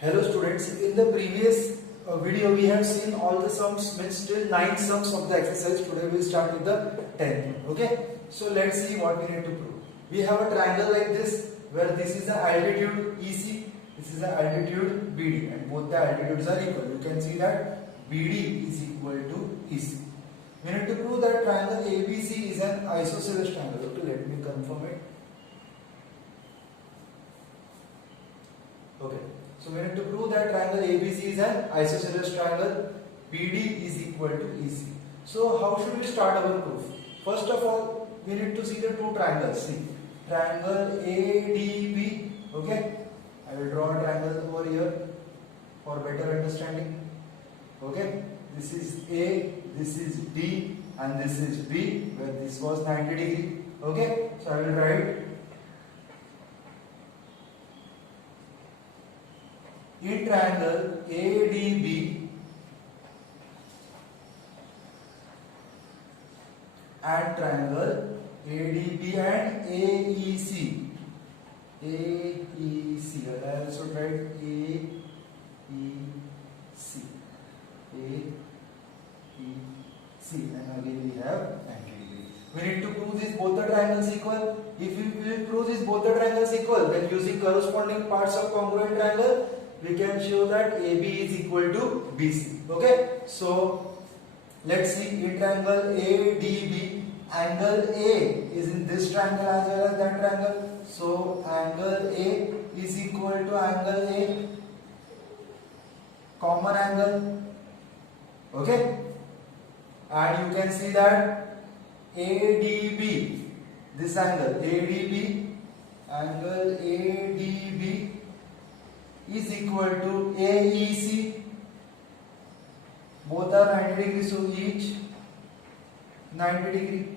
Hello students, in the previous video we have seen all the sums, means till 9 sums of the exercise. Today we will start with the 10th one. Okay, so let's see what we need to prove. We have a triangle like this where this is the altitude EC, this is the altitude BD, and both the altitudes are equal. You can see that BD is equal to EC. We need to prove that triangle ABC is an isosceles triangle. Okay, let me confirm it. Okay, so we need to prove that triangle ABC is an isosceles triangle. BD is equal to EC. So how should we start our proof? First of all, we need to see the two triangles. See, triangle ADB. Okay, I will draw a triangle over here for better understanding. Okay, this is A, this is D, and this is B, where this was 90 degree. Okay, so I will write in triangle ADB and triangle ADB and AEC. AEC. I also write AEC. AEC. And again we have 90 degree. We need to prove this both the triangles equal. If we will prove this both the triangles equal, then using corresponding parts of congruent triangle, we can show that AB is equal to BC. Okay, so let's see in triangle ADB, angle A is in this triangle as well as that triangle. So angle A is equal to angle A, common angle. Okay, and you can see that ADB, this angle ADB, angle ADB is equal to AEC. Both are 90 degrees, so each 90 degree.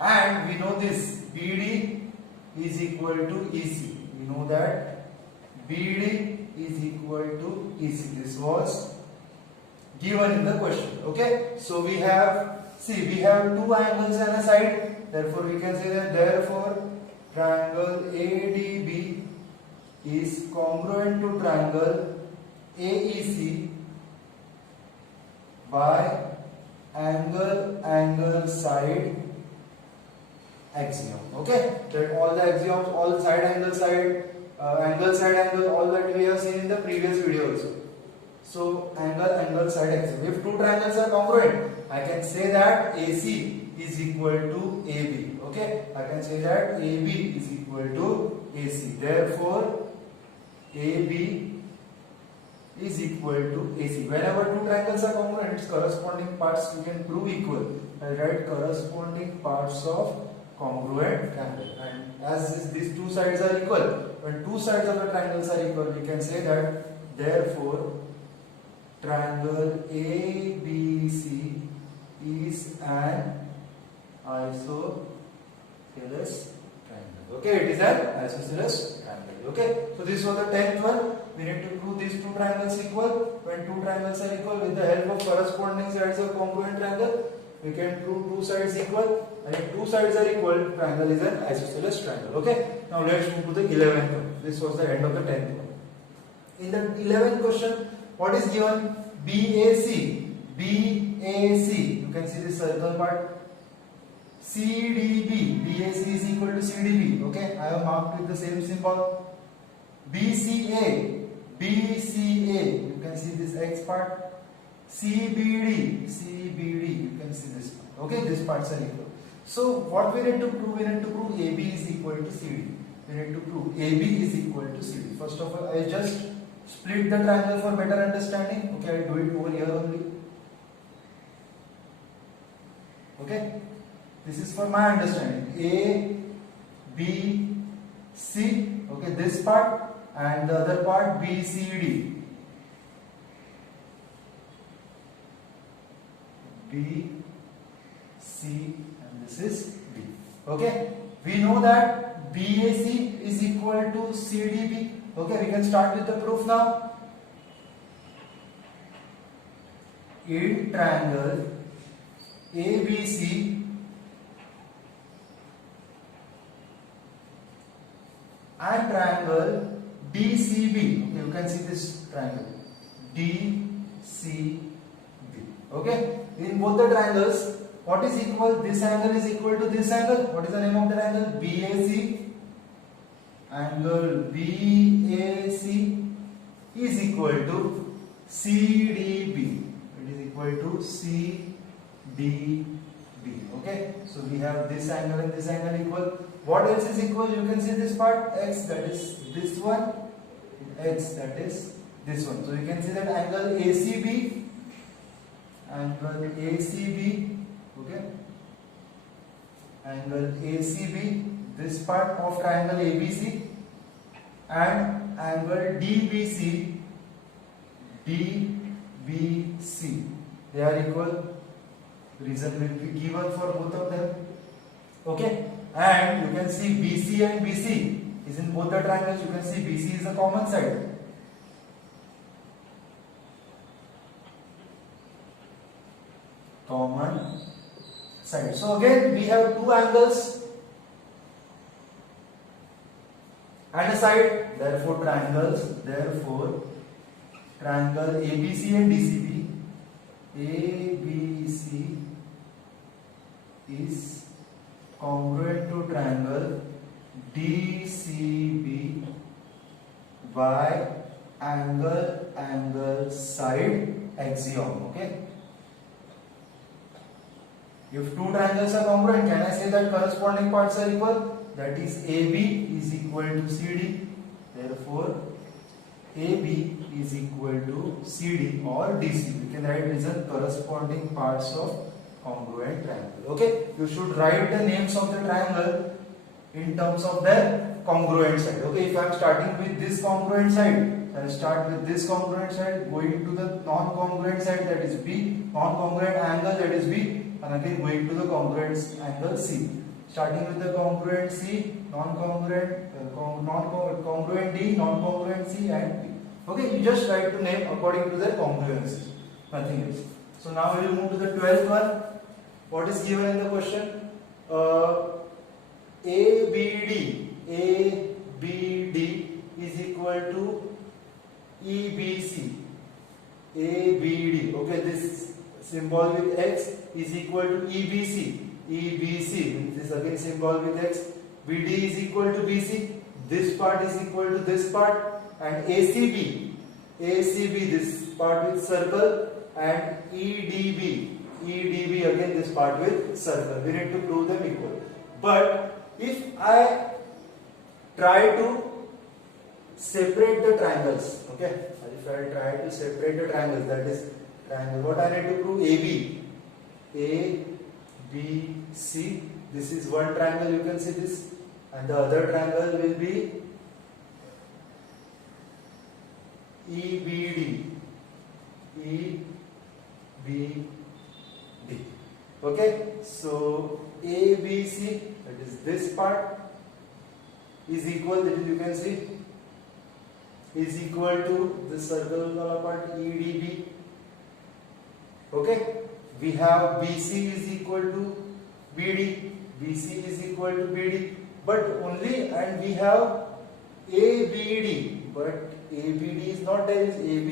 And we know this BD is equal to EC. We know that BD is equal to EC. This was given in the question. Okay, so we have, see, we have two angles on a side. Therefore, we can say that therefore triangle ADB is congruent to triangle AEC by angle side axiom. Okay, that all the axioms, all side angle side angle, all that we have seen in the previous video also. So angle side axiom. If two triangles are congruent, I can say that AC is equal to AB. Okay, I can say that AB is equal to AC. Therefore AB is equal to AC. Whenever two triangles are congruent, its corresponding parts we can prove equal. I write corresponding parts of congruent triangle. And as these two sides are equal, when two sides of the triangles are equal, we can say that therefore triangle ABC is an isosceles triangle. Okay, it is an isosceles triangle. Okay, so this was the 10th one. We need to prove these two triangles equal. When two triangles are equal, with the help of corresponding sides of congruent triangle, we can prove two sides equal. And if two sides are equal, triangle is an isosceles triangle. Okay, now let's move to the 11th one. This was the end of the 10th one. In the 11th question, what is given? BAC. BAC. You can see this circle part. CDB. BAC is equal to CDB. Okay, I have marked with the same symbol. BCA. BCA. You can see this X part. CBD. CBD. You can see this part. Okay, these parts are equal. So what we need to prove? We need to prove AB is equal to CD. We need to prove AB is equal to CD. First of all, I just split the triangle for better understanding. Okay, I do it over here only. Okay, this is for my understanding. A, B, C. Okay, this part and the other part B, C, D. B, C, and this is D. Okay, we know that BAC is equal to CDB. Okay, we can start with the proof now. In triangle ABC and triangle DCB. Okay, you can see this triangle DCB. Okay, in both the triangles, what is equal? This angle is equal to this angle. What is the name of the triangle? BAC. Angle BAC is equal to CDB. It is equal to CDB. Okay, so we have this angle and this angle equal. What else is equal? You can see this part x, that is this one, x, that is this one. So you can see that angle ACB, okay, angle ACB, this part of triangle ABC, and angle DBC, they are equal. Reason will be given for both of them. Okay, and you can see BC and BC is in both the triangles. You can see BC is a common side. Common side. So again we have two angles and a side. Therefore triangle ABC and DCB. ABC is congruent to triangle DCB by angle side axiom. Okay, if two triangles are congruent, can I say that corresponding parts are equal? That is AB is equal to CD. Therefore AB is equal to CD or DC. We can write as a corresponding parts of congruent triangle. Okay, you should write the names of the triangle in terms of their congruent side. Okay, if I am starting with this congruent side, I will start with this congruent side, going to the non-congruent side, that is B, non-congruent angle, that is B, and again going to the congruent angle C. Starting with the congruent C, non-congruent, congruent D, non-congruent C, and B. Okay, you just try to name according to their congruency, nothing else. So now we will move to the 12th one. What is given in the question? ABD is equal to EBC. ABD. Okay, this symbol with X is equal to EBC. EBC. This again symbol with X. BD is equal to BC. This part is equal to this part. And ACB, this part with circle, and EDB again this part with circle. We need to prove them equal. But if I try to separate the triangles, okay, if I try to separate the triangles, that is triangle, what I need to prove? ABC. This is one triangle, you can see this, and the other triangle will be EBD. Okay, so ABC, that is this part, is equal, that is you can see, is equal to this circle part EDB. Okay, we have BC is equal to BD, BC is equal to BD, but only, and we have ABD, but ABD is not there, AB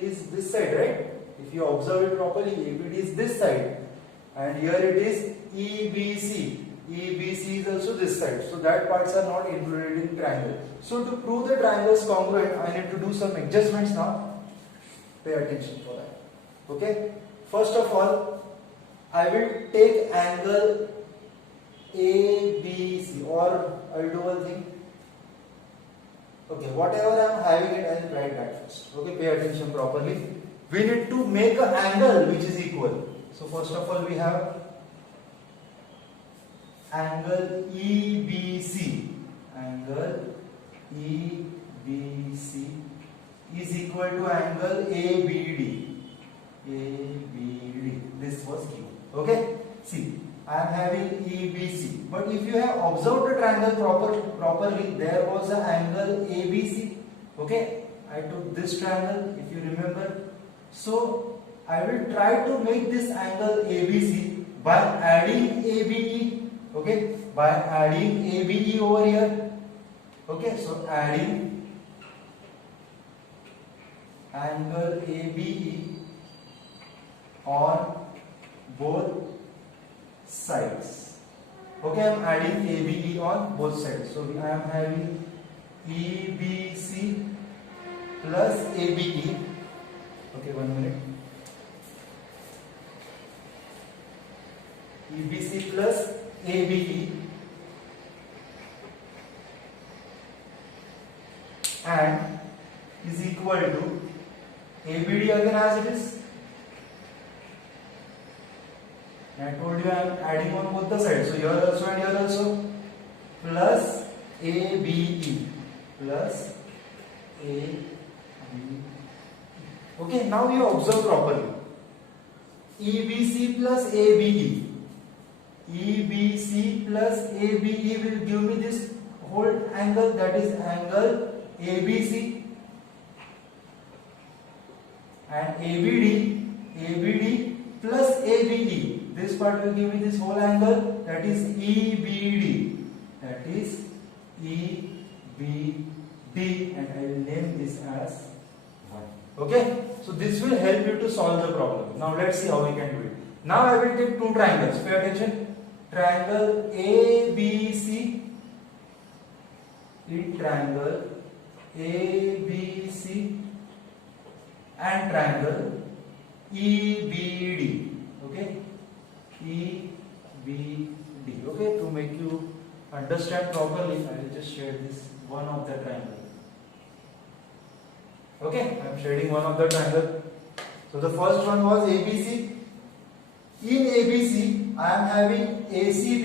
is this side, right? If you observe it properly, ABD is this side, and here it is EBC. EBC is also this side, so that parts are not included in triangle. So to prove the triangle is congruent, I need to do some adjustments now. Pay attention for that. Okay. First of all, I will take angle ABC, or I will do one thing. Okay, whatever I am having it, I will write that first. Okay, pay attention properly. We need to make an angle which is equal. So first of all, we have angle EBC. Angle EBC is equal to angle ABD. ABD. This was given. Okay. See, I am having EBC. But if you have observed the triangle properly, there was an angle ABC. Okay. I took this triangle, if you remember. So I will try to make this angle ABC by adding ABE. Okay, by adding ABE over here. Okay, so adding angle ABE on both sides. Okay, I am adding ABE on both sides. So I am having EBC plus ABE. Okay, 1 minute. EBC plus ABE and is equal to ABD again as it is. I told you I am adding on both the sides. So here also and here also. Plus ABE. Plus ABE. Okay, now you observe properly. EBC plus ABE. EBC plus ABE will give me this whole angle, that is angle ABC, and ABD plus ABE, this part will give me this whole angle, that is EBD, that is EBD, and I will name this as 1. Okay, so this will help you to solve the problem. Now let's see how we can do it. Now I will take two triangles. Pay attention. Triangle ABC, triangle ABC and triangle EBD. Okay, EBD. Okay, to make you understand properly, I will just shade this one of the triangle. Okay, I am shading one of the triangle. So the first one was ABC. In ABC, I am having ACB.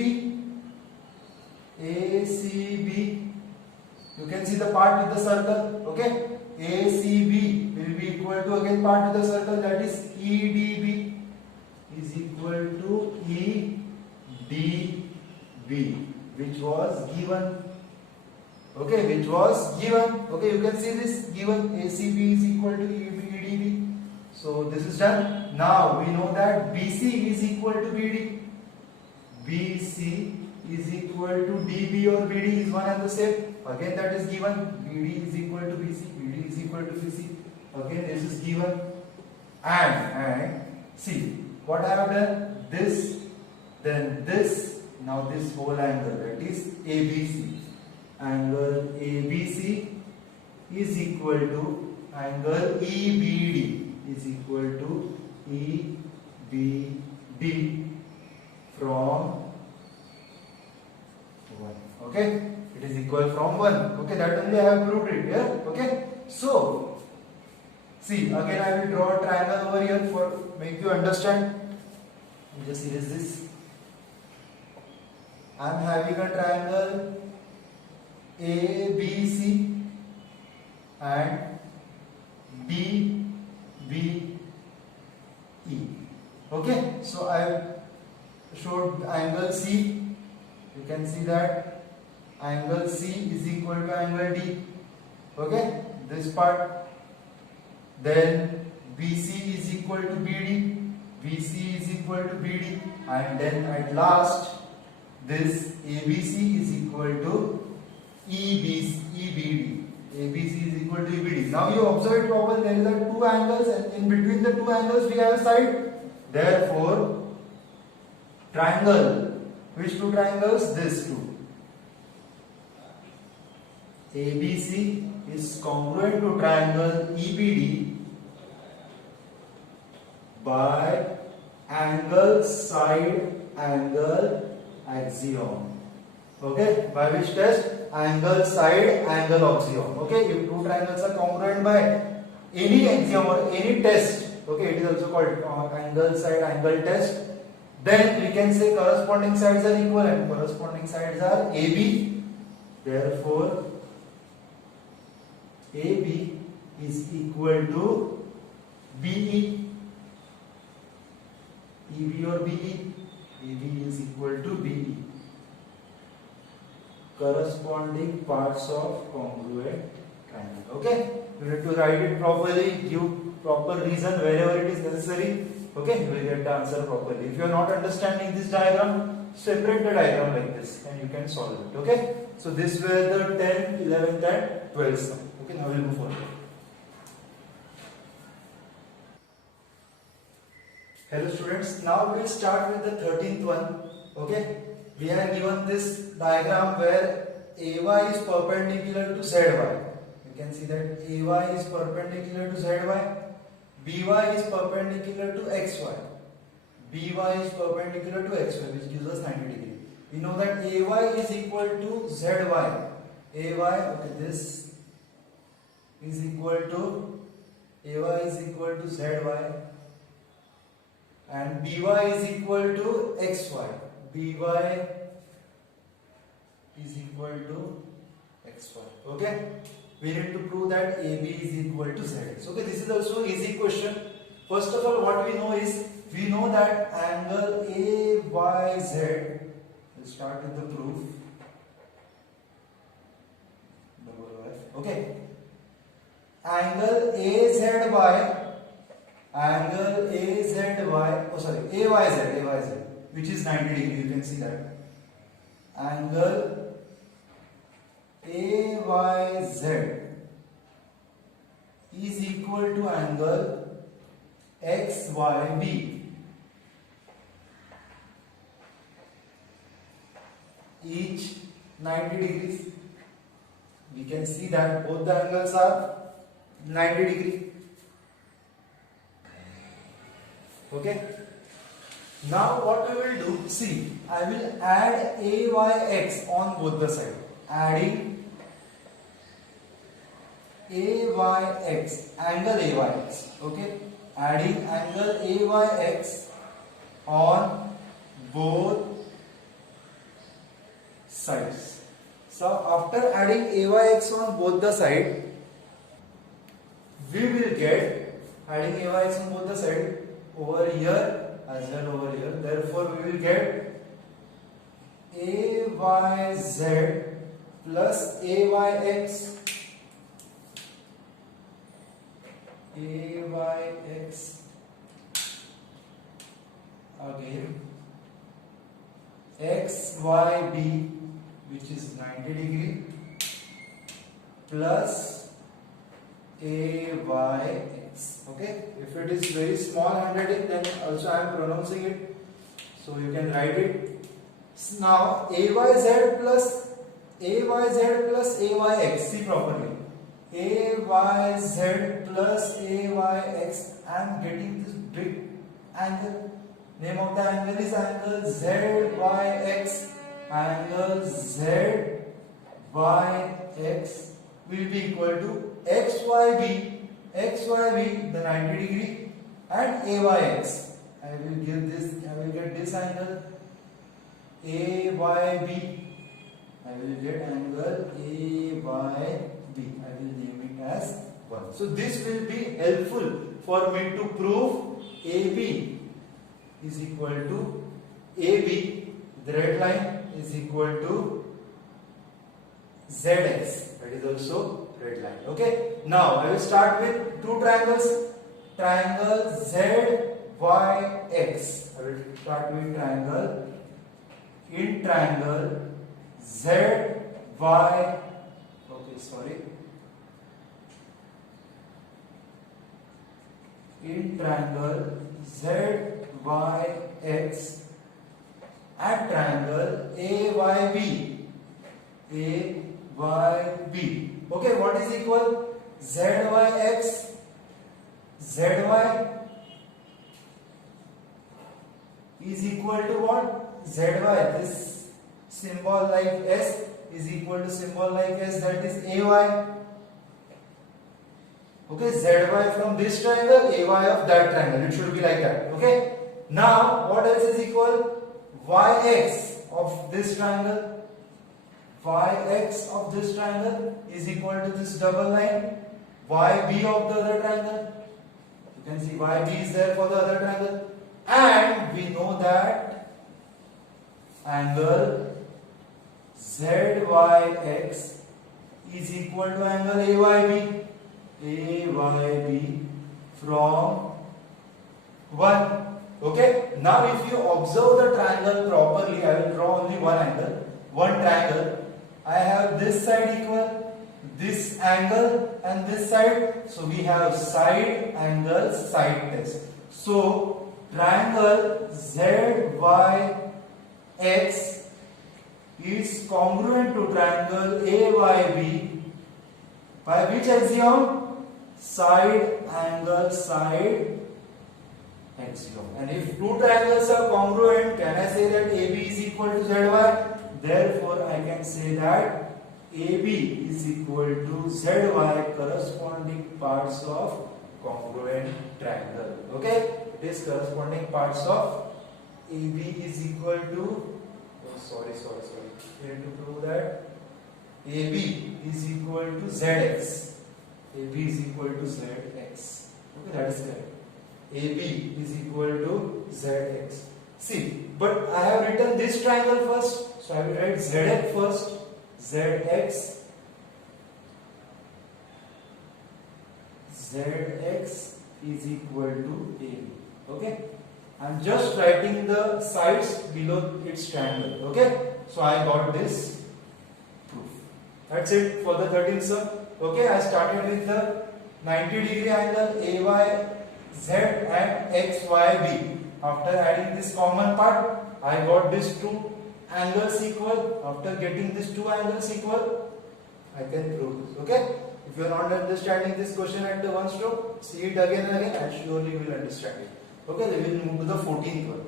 You can see the part with the circle. Okay, ACB will be equal to again part with the circle, that is EDB is equal to EDB, which was given. Okay, which was given. Okay, you can see this given. ACB is equal to EDB. So this is done. Now we know that BC is equal to BD. BC is equal to DB or BD is one and the same. Again that is given. BD is equal to BC. BD is equal to BC. Again this is given. And see what I have done. This, then this. Now this whole angle, that is ABC. Angle ABC is equal to angle EBD is equal to EBD from 1. Okay, it is equal from 1. Okay, that only I have proved it here. Okay, so see again I will draw a triangle over here for make you understand. Just erase this. I am having a triangle ABC and DBE. Okay, so I have showed angle C. You can see that angle C is equal to angle D. Okay, this part. Then BC is equal to BD. BC is equal to BD, and then at last this ABC is equal to EBD. ABC is equal to EBD. Now you observe it properly. There are two angles, and in between the two angles we have a side. Therefore, triangle. Which two triangles? These two. ABC is congruent to triangle EBD by angle side angle axiom. Okay, by which test? Angle side angle axiom. Okay, if two triangles are congruent by any axiom or any test, okay, it is also called angle side angle test, then we can say corresponding sides are equal and corresponding sides are AB. Therefore, AB is equal to BE. EB or BE? AB is equal to BE. Corresponding parts of congruent triangle. Okay, you need to write it properly, give proper reason wherever it is necessary. Okay, you will get the answer properly. If you are not understanding this diagram, separate the diagram like this and you can solve it. Okay, so this were the 10th, 11th and 12th sum. Okay, now we will move forward. Hello students, now we will start with the 13th one. Okay, we are given this diagram where AY is perpendicular to ZY. You can see that AY is perpendicular to ZY, BY is perpendicular to XY, BY is perpendicular to XY, which gives us 90 degree. We know that AY is equal to ZY. AY, okay, this is equal to AY is equal to ZY. And BY is equal to XY. BY is equal to XY. Okay? We need to prove that AB is equal to ZX. Okay, this is also easy question. First of all, what we know is, we know that angle AYZ, we'll start with the proof. Okay. Angle AZY, AYZ, which is 90 degree, you can see that. Angle AYZ is equal to angle XYB, each 90 degrees. We can see that both the angles are 90 degree. Okay. Now what we will do, see, I will add AYX on both the sides. Adding AYX, angle AYX. Okay. Adding angle AYX on both sides. So after adding AYX on both the sides, we will get, adding AYX on both the sides, over here as well over here. Therefore, we will get AYZ plus AYX, AYX again, XYB, which is 90 degree, plus AYX. Okay, if it is very small handwriting, then also I am pronouncing it, so you can write it. Now AYZ plus AYX, see properly, AYZ plus AYX, I am getting this big angle. Name of the angle is angle ZYX. Angle ZYX will be equal to XYB, the 90 degree, and AYX. I will get this angle AYB. I will get angle AYB. I will name it as 1. So this will be helpful for me to prove AB is equal to AB, the red line, is equal to ZX, that is also red line. Okay, now I will start with two triangles. Triangle ZYX. I will start with triangle. In triangle in triangle ZYX and triangle AYB. Okay, what is equal? ZYX, ZY is equal to what? ZY. This symbol like S is equal to symbol like S, that is AY. Okay, ZY from this triangle, AY of that triangle. It should be like that. Okay. Now, what else is equal? YX of this triangle. YX of this triangle is equal to this double line. YB of the other triangle. You can see YB is there for the other triangle. And we know that angle ZYX is equal to angle AYB. AYB from 1. Okay. Now if you observe the triangle properly, I will draw only one angle, one triangle. I have this side equal, this angle and this side. So we have side angle side test. So triangle ZYX is congruent to triangle AYB by which axiom? Side angle side axiom. And if two triangles are congruent, can I say that AB is equal to ZY? Therefore, I can say that AB is equal to ZY corresponding parts of congruent triangle. Okay? It is corresponding parts of AB is equal to, we have to prove that AB is equal to ZX. AB is equal to ZX. Okay, that is correct. AB is equal to ZX. See, but I have written this triangle first, so I will write ZX first. ZX is equal to AB. Okay, I am just writing the sides below its triangle. Okay, so I got this proof. That's it for the 13th sum. Okay, I started with the 90-degree angle AYZ and XYB. After adding this common part, I got these two angles equal. After getting these two angles equal, I can prove this. Okay? If you are not understanding this question at the one stroke, see it again and again, and surely you will understand it. Okay, then we will move to the 14th one.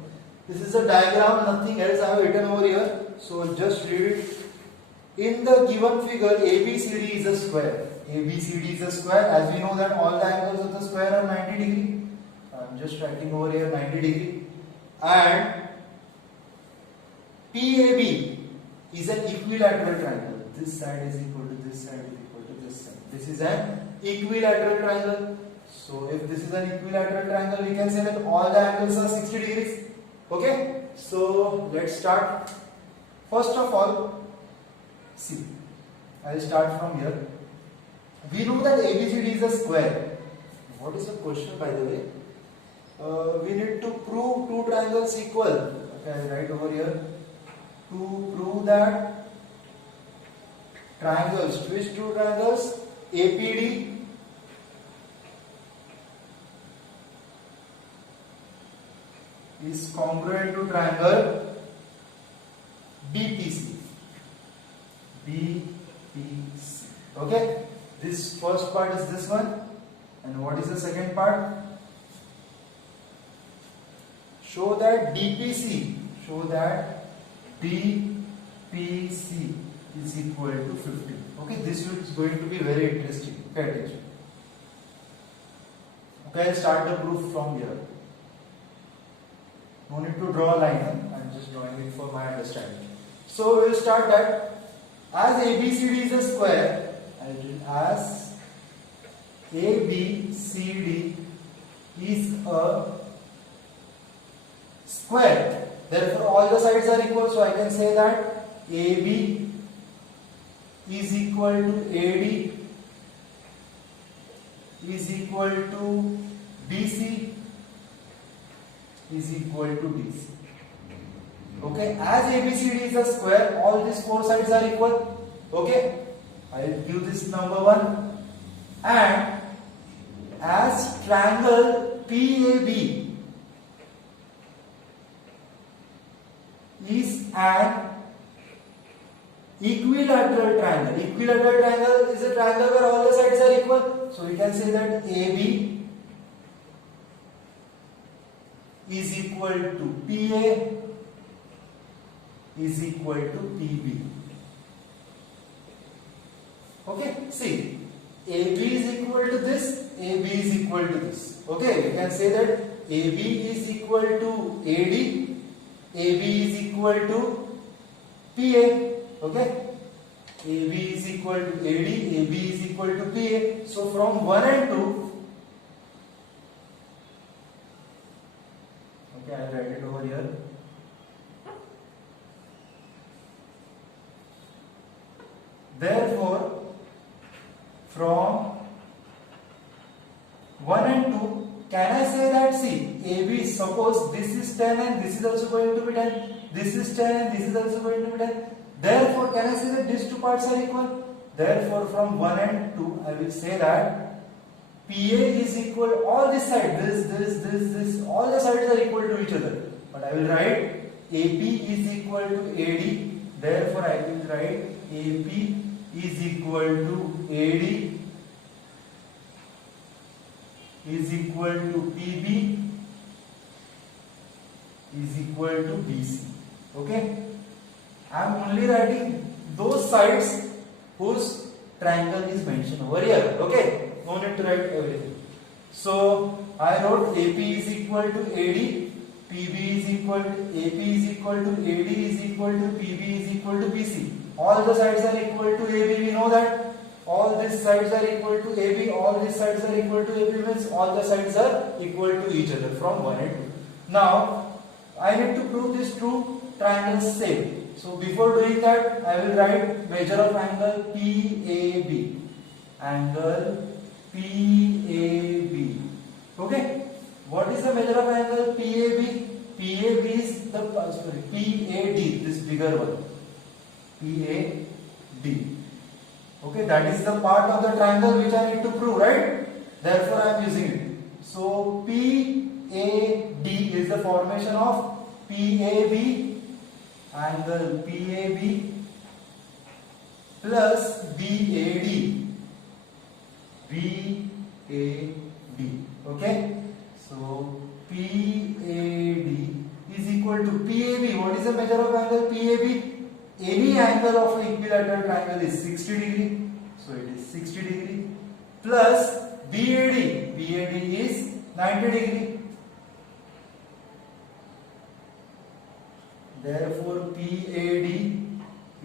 This is a diagram, nothing else I have written over here. So just read it. In the given figure, ABCD is a square. ABCD is a square. As we know that all the angles of the square are 90 degree. I am just writing over here 90 degree. And PAB is an equilateral triangle. This side is equal to this side is equal to this side. This is an equilateral triangle. So if this is an equilateral triangle, we can say that all the angles are 60 degrees. Okay? So let's start. First of all, see, I will start from here. We know that ABCD is a square. What is the question, by the way? We need to prove two triangles equal. Okay, I will write over here. To prove that triangles, which two triangles? APD is congruent to triangle BPC. BPC. Okay? This first part is this one. And what is the second part? Show that DPC. Show that DPC is equal to 50. Okay, this is going to be very interesting. Pay attention. Okay, I'll start the proof from here. No need to draw a line. I'm just drawing it for my understanding. So we'll start that. As ABCD is a square, as ABCD is a square, therefore all the sides are equal, so I can say that AB is equal to AD is equal to BC is equal to BC. Okay, as ABCD is a square, all these four sides are equal. Okay, I will give this number 1. And as triangle PAB is an equilateral triangle. Equilateral triangle is a triangle where all the sides are equal. So we can say that AB is equal to PA is equal to PB. Okay, see, AB is equal to this, AB is equal to this. Okay, we can say that AB is equal to AD, AB is equal to PA. Okay, AB is equal to AD, AB is equal to PA. So from 1 and 2, okay, I'll write it over here. Therefore, from 1 and 2, can I say that, see, AB, suppose this is 10 and this is also going to be 10, this is 10 and this is also going to be 10. Therefore, can I say that these two parts are equal? Therefore, from 1 and 2, I will say that PA is equal, all this side, this, all the sides are equal to each other. But I will write AP is equal to AD. Therefore, I will write AP is equal to AD is equal to PB is equal to BC. Okay? I am only writing those sides whose triangle is mentioned over here. Okay? No need to write everything. So I wrote AP is equal to AD, PB is equal to AP is equal to AD is equal to PB is equal to BC. All the sides are equal to AB. We know that. All these sides are equal to AB. All these sides are equal to AB means all the sides are equal to each other from 1 and 2. Now I need to prove this true triangles same. So before doing that, I will write measure of angle PAB. Angle PAB. Okay. What is the measure of angle PAB? PAB is the PAD, this bigger one. PAD. Okay, that is the part of the triangle which I need to prove, right? Therefore, I am using it. So PAD is the formation of PAB, angle PAB plus BAD. Okay? So PAD is equal to PAB. What is the measure of angle PAB? Any angle of an equilateral triangle is 60 degree. So it is 60 degree plus BAD. BAD is 90 degree. Therefore PAD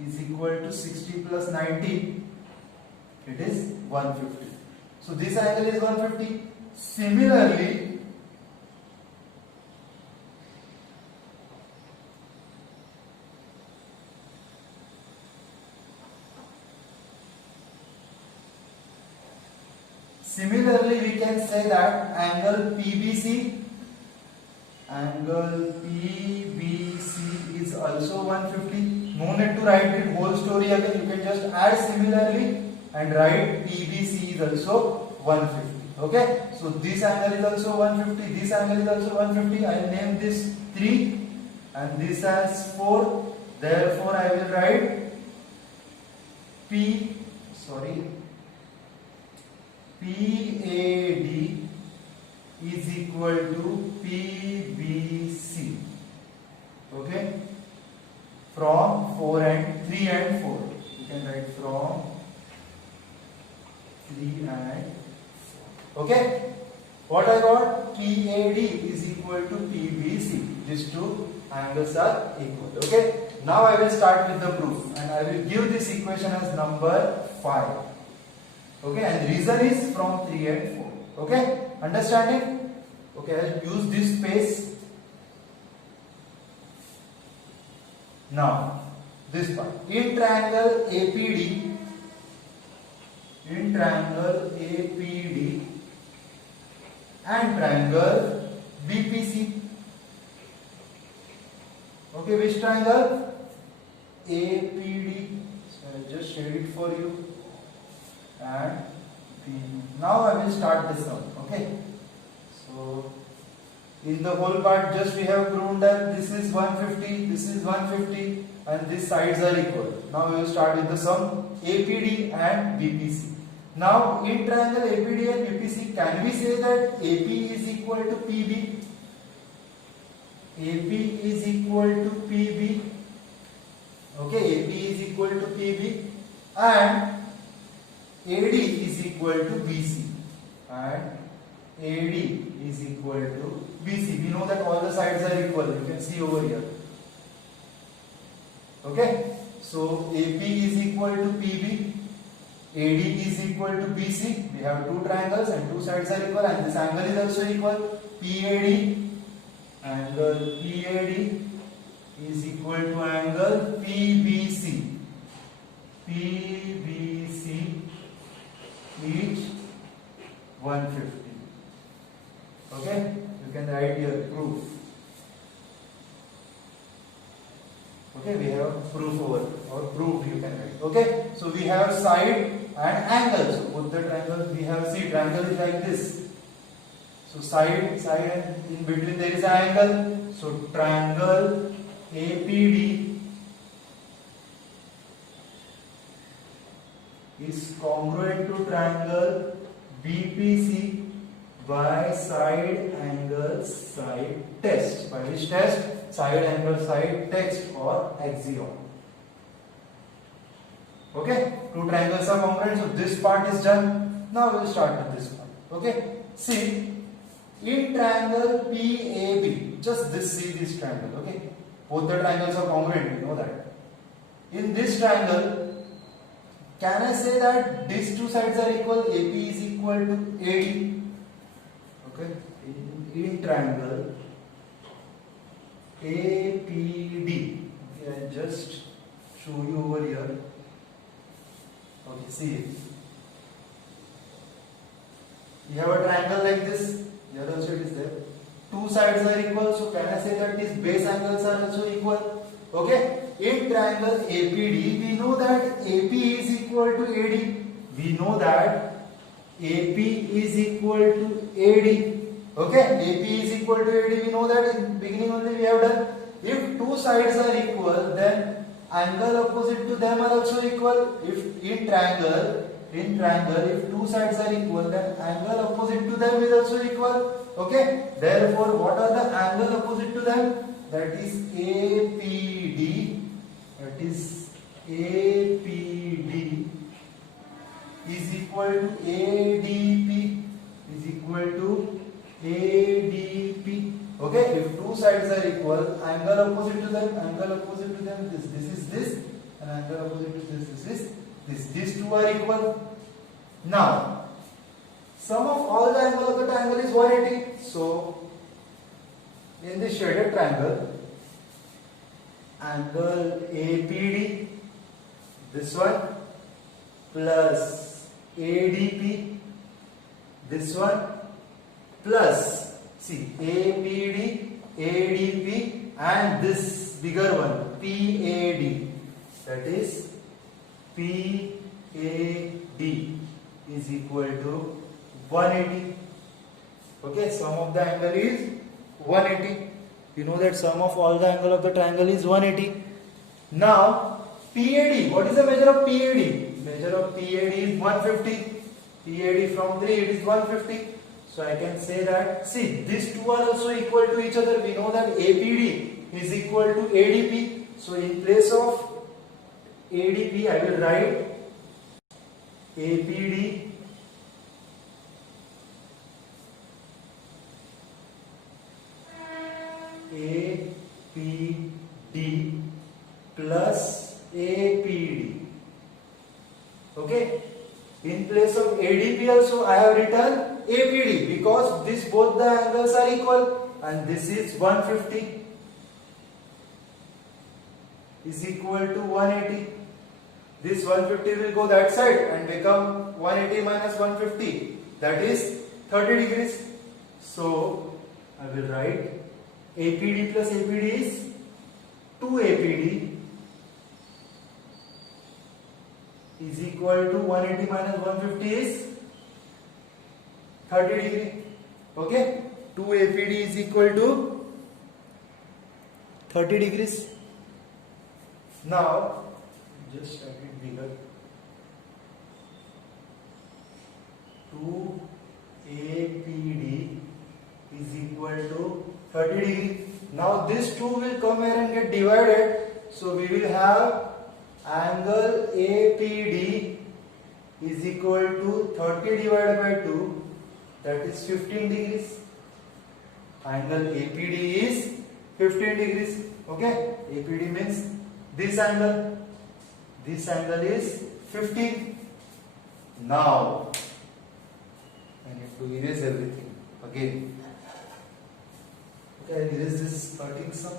is equal to 60 plus 90. It is 150. So this angle is 150. Similarly, we can say that angle PBC is also 150. No need to write the whole story again. You can just add similarly and write PBC is also 150. Okay. So this angle is also 150. This angle is also 150. I will name this 3 and this as 4. Therefore, I will write PAD is equal to PBC. Okay, from 3 and 4. You can write from 3 and 4. Okay, what I got? PAD is equal to PBC. These two angles are equal. Okay, now I will start with the proof and I will give this equation as number 5. Okay, and the reason is from 3 and 4. Okay, understanding? Okay, I'll use this space. Now, this part. In triangle APD and triangle BPC. Okay, which triangle? APD. So I'll just shade it for you. And now I will start this sum. Okay, so in the whole part just we have proven that this is 150, this is 150 and these sides are equal. Now we will start with the sum APD and BPC. Now in triangle APD and BPC, can we say that AP is equal to PB? AP is equal to PB. Okay, AP is equal to PB and AD is equal to BC and AD is equal to BC. We know that all the sides are equal. You can see over here. Okay, so AP is equal to PB, AD is equal to BC. We have two triangles and two sides are equal and this angle is also equal. PAD, angle PAD is equal to angle PBC. PBC is 150. Okay, you can write here proof. Okay, we have proof over or proof you can write. Okay, so we have side and angle. So both the triangles we have, see, triangle is like this. So side and in between there is an angle. So triangle APD is congruent to triangle BPC by side angle side test. By which test? Side angle side test or axiom. Okay, two triangles are congruent, so this part is done. Now we will start with this part. Okay, see, in triangle PAB, just this, see this triangle. Okay, both the triangles are congruent, you know that. In this triangle, can I say that these two sides are equal? AP is equal to AD. Okay, in triangle APD, okay, I just show you over here. Okay, see it. You have a triangle like this. Here also it is there. Two sides are equal, so can I say that these base angles are also equal? Okay. In triangle APD, we know that AP is equal to AD. We know that AP is equal to AD. Okay, AP is equal to AD. We know that in beginning only we have done. If two sides are equal, then angle opposite to them are also equal. If in triangle, if two sides are equal, then angle opposite to them is also equal. Okay. Therefore, what are the angle opposite to them? That is APD. That is APD is equal to ADP. Is equal to ADP. Okay. If two sides are equal, angle opposite to them, this is this, and angle opposite to this is this. These two are equal. Now, sum of all the angle of the triangle is 180. So, in this shaded triangle, angle APD, this one, plus ADP, this one, plus, see, APD, ADP, and this bigger one, PAD, that is PAD is equal to 180. Okay, sum of the angle is 180. You know that sum of all the angle of the triangle is 180. Now, PAD, what is the measure of PAD? Measure of PAD is 150. PAD from 3, it is 150. So I can say that, see, these two are also equal to each other. We know that APD is equal to ADP. So in place of ADP, I will write APD plus APD. Okay. In place of ADP also I have written APD because this both the angles are equal, and this is 150 is equal to 180. This 150 will go that side and become 180 minus 150, that is 30 degrees. So I will write APD plus APD is 2APD is equal to 180 minus 150 is 30 degree. Okay, 2APD is equal to 30 degrees. Now, just write it bigger. 2APD is equal to 30 degree. Now this 2 will come here and get divided. So we will have angle APD is equal to 30 divided by 2, that is 15 degrees. Angle APD is 15 degrees. Okay, APD means this angle is 15. Now I need to erase everything again. Okay, I erase this 13 sum.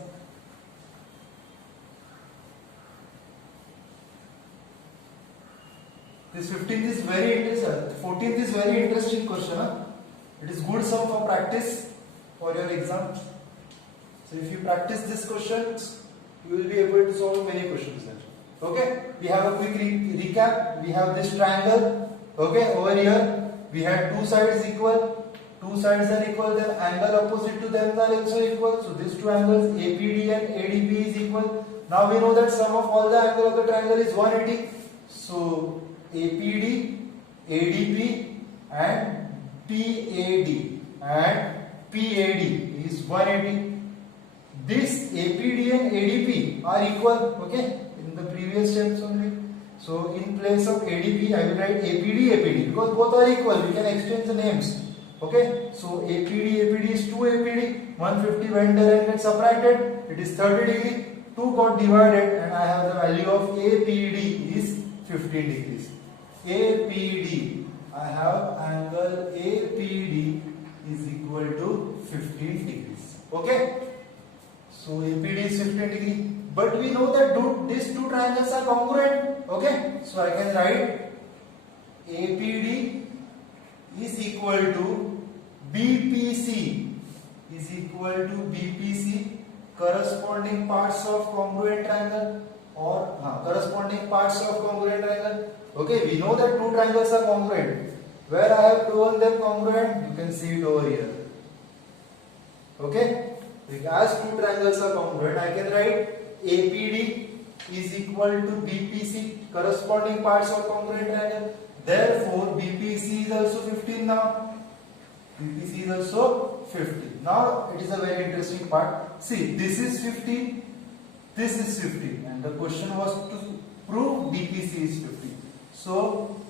This 15th is very interesting. 14th is very interesting question. It is good sum for practice for your exam. So if you practice this questions, you will be able to solve many questions there. Okay, we have a quick recap. We have this triangle. Okay, over here we had two sides equal. Two sides are equal, then angle opposite to them are also equal. So these two angles APD and ADP is equal. Now we know that sum of all the angle of the triangle is 180. So APD, ADP and PAD is 180. This APD and ADP are equal, okay, in the previous steps only. So in place of ADP I will write APD because both are equal. We can exchange the names. Okay, so APD is 2 APD, 150 went there and gets subtracted, it is 30 degree, 2 got divided and I have the value of APD is 15 degrees. APD, I have angle APD is equal to 15 degrees. Okay, so APD is 15 degree, but we know that these two triangles are congruent. Okay, so I can write APD is equal to BPC is equal to BPC, corresponding parts of congruent triangle or corresponding parts of congruent triangle. Okay, we know that two triangles are congruent. Where I have proven them congruent, you can see it over here. Okay, as two triangles are congruent, I can write APD is equal to BPC, corresponding parts of congruent triangle. Therefore, BPC is also 15 now. BPC is also 15. Now, it is a very interesting part. See, this is 15, this is 15, and the question was to prove BPC is 15. So,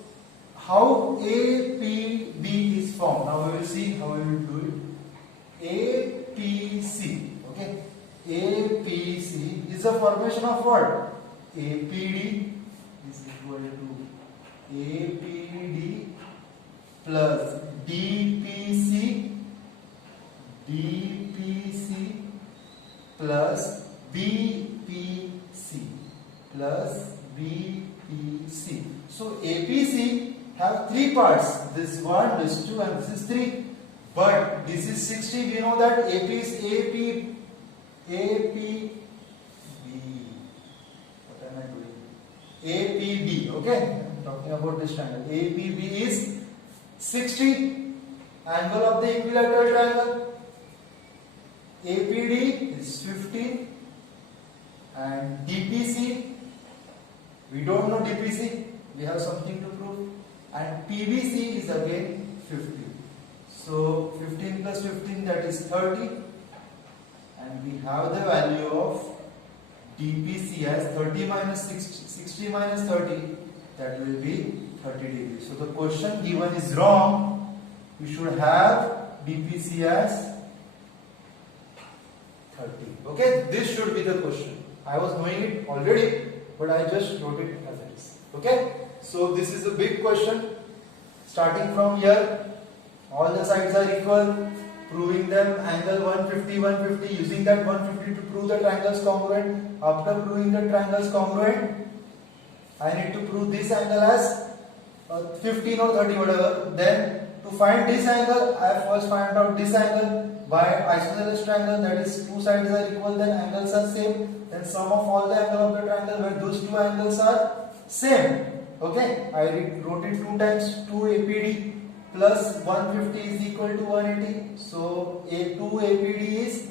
how APB is formed? Now, we will see how we will do it. APC, okay? APC is a formation of what? APD is equal to APD plus DPC plus BPC plus BPC. So APC have three parts. This one, this two, and this is three. But this is 60. We know that AP is APB. What am I doing? APB. Okay, I'm talking about this triangle. APB is 60. Angle of the equilateral triangle. APD is 15. And DPC, we don't know DPC. We have something to prove. And PBC is again 50. So 15 plus 15, that is 30. And we have the value of DPC as 30 minus 60 minus 30, that will be 30 degrees. So the question given is wrong. You should have DPC as 30. Okay, this should be the question. I was knowing it already, but I just wrote it as it is. Okay, so this is a big question. Starting from here, all the sides are equal, proving them angle 150, 150, using that 150 to prove the triangles congruent. After proving the triangles congruent, I need to prove this angle as 15 or 30, whatever. Then to find this angle, I first find out this angle by isosceles triangle, that is two sides are equal, then angles are same. Then sum of all the angle of the triangle where those two angles are same. Okay, I wrote it 2 times 2 APD plus 150 is equal to 180. So A2 APD is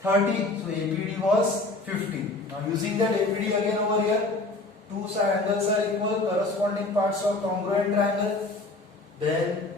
30. So APD was 50. Now using that APD again over here, two side angles are equal, corresponding parts of congruent triangle. Then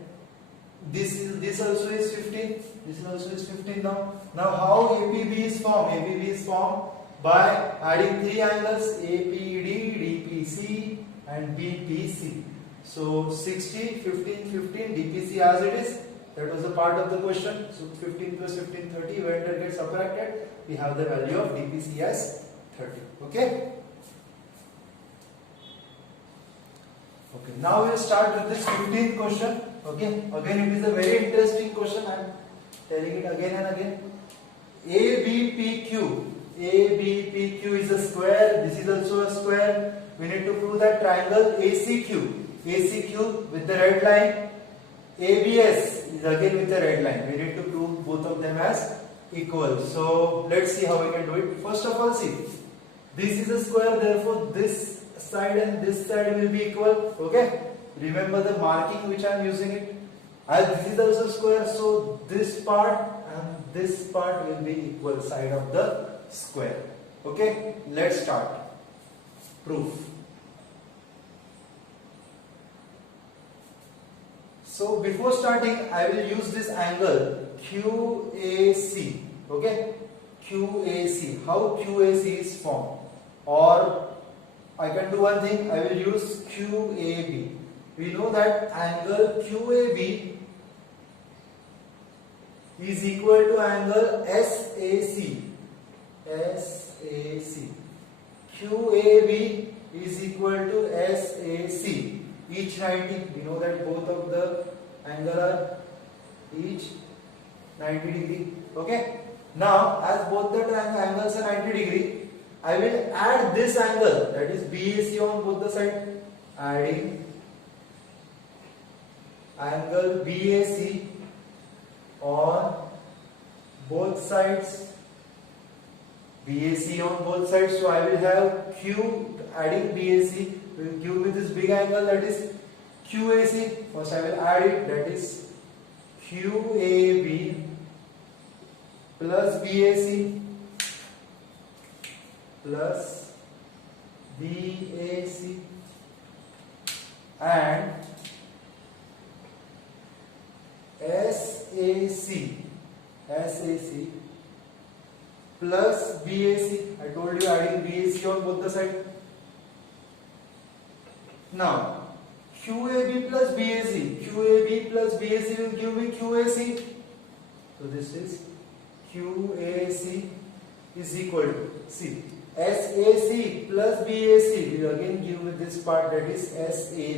this also is 15. This also is 15 now. Now how APB is formed? APB is formed by adding three angles APD, DPC and BPC. So 60, 15, 15, DPC as it is. That was a part of the question. So 15 plus 15, 30. When that gets subtracted, we have the value of DPC as 30. Okay. Okay. Now we'll start with this 15th question. Okay. Again, it is a very interesting question. I am telling it again and again. ABPQ. ABPQ is a square. This is also a square. We need to prove that triangle ACQ. ACQ with the red line. ABS is again with the red line. We need to prove both of them as equal. So let's see how we can do it. First of all, see, This is a square, therefore this side and this side will be equal. Okay, remember the marking which I am using it. As this is also square, so this part and this part will be equal side of the square. Okay, let's start. Proof. So before starting, I will use this angle QAC. Okay, QAC. How QAC is formed? Or I can do one thing. I will use QAB. We know that angle QAB is equal to angle SAC. SAC. QAB is equal to SAC. Each 90. We know that both of the angle are each 90 degree. Okay. Now, as both the angles are 90 degree, I will add this angle, that is BAC, on both the sides. Adding angle BAC on both sides. BAC on both sides. So I will have Q, adding BAC will give me this big angle, that is QAC. First I will add it, that is QAB plus BAC plus BAC and SAC plus BAC. I told you adding BAC on both the sides. Now QAB plus BAC will give me QAC. So this is QAC is equal to, see, SAC plus BAC will again give me this part, that is SAB is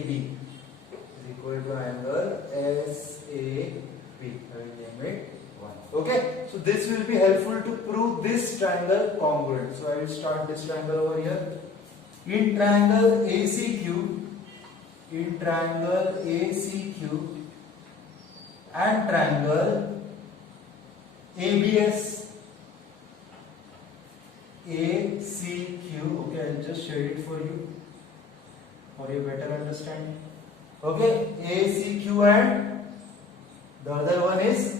equal to angle SAB. I will name it 1. Okay, so this will be helpful to prove this triangle congruent. So I will start this triangle over here. In triangle ACQ and triangle ABS, ACQ. Okay, I'll just shade it for you for your better understanding. Okay, ACQ and the other one is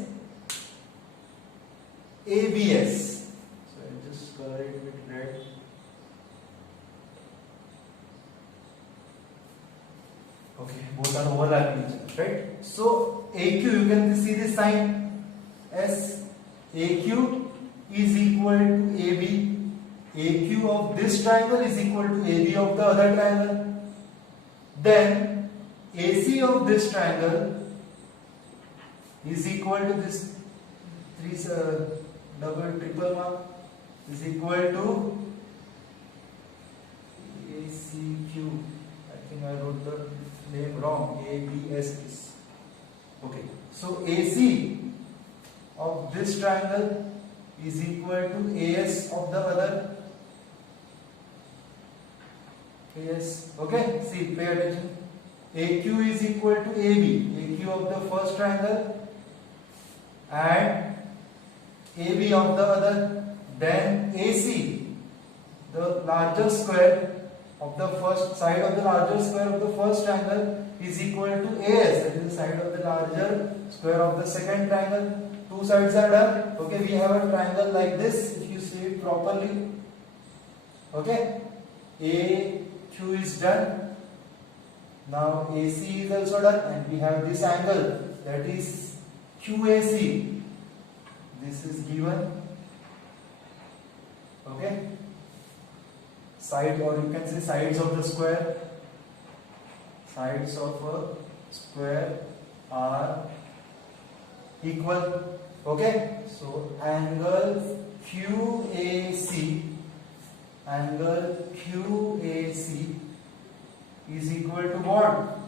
ABS. So I'll just color it with red. Okay, both are overlapping each other, right? So AQ, you can see the sign S. AQ is equal to AB. AQ of this triangle is equal to AB of the other triangle. Then AC of this triangle is equal to this double triple mark is equal to ACQ. I think I wrote the name wrong. ABS. Okay. So AC of this triangle is equal to AS of the other. AS. Okay. See, pay attention. AQ is equal to AB. AQ of the first triangle and AB of the other. Then AC, the larger square of the first side of the larger square of the first triangle, is equal to AS, that is the side of the larger square of the second triangle. Two sides are done. Okay, we have a triangle like this if you see it properly. Okay, AQ is done. Now AC is also done, and we have this angle, that is QAC. This is given. Okay, side, or you can say sides of the square. Sides of a square are equal. Okay, so angle QAC is equal to what?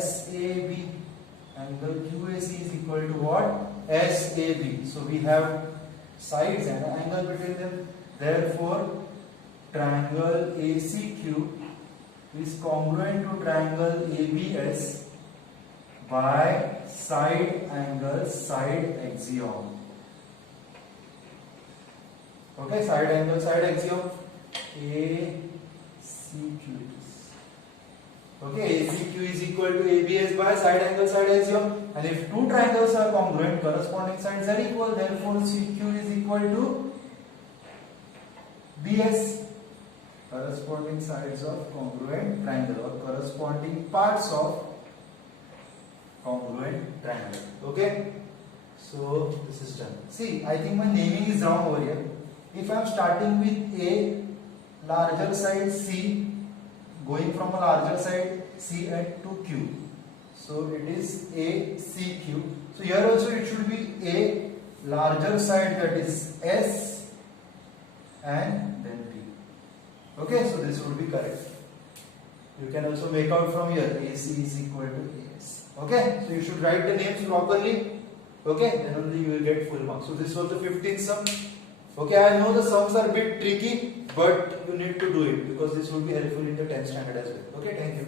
SAB. Angle QAC is equal to what? SAB. So we have sides and an angle between them. Therefore, triangle ACQ is congruent to triangle ABS by side angle side axiom. Okay, side angle side axiom. ACQ. Okay, ACQ is equal to ABS by side angle side axiom, and if two triangles are congruent, corresponding sides are equal, therefore CQ is equal to BS. Corresponding sides of congruent triangle or corresponding parts of congruent triangle. Okay, so this is done. See, I think my naming is wrong over here. If I am starting with a larger side C, going from a larger side C and to Q, so it is ACQ. So here also it should be a larger side, that is S, and then B. Okay, so this would be correct. You can also make out from here AC is equal to AS. Okay, so you should write the names properly. Okay, then only you will get full marks. So this was the 15th sum. Okay, I know the sums are a bit tricky, but you need to do it because this will be helpful in the 10th standard as well. Okay, thank you.